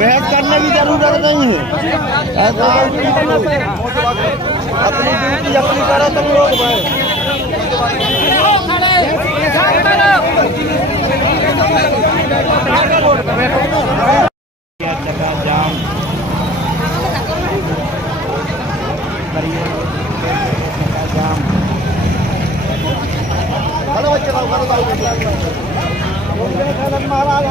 बहस करने की जरूरत नहीं है। अपनी ड्यूटी अपनी करो तुम लोग भाई। जाम हेलो बच्चे महाराज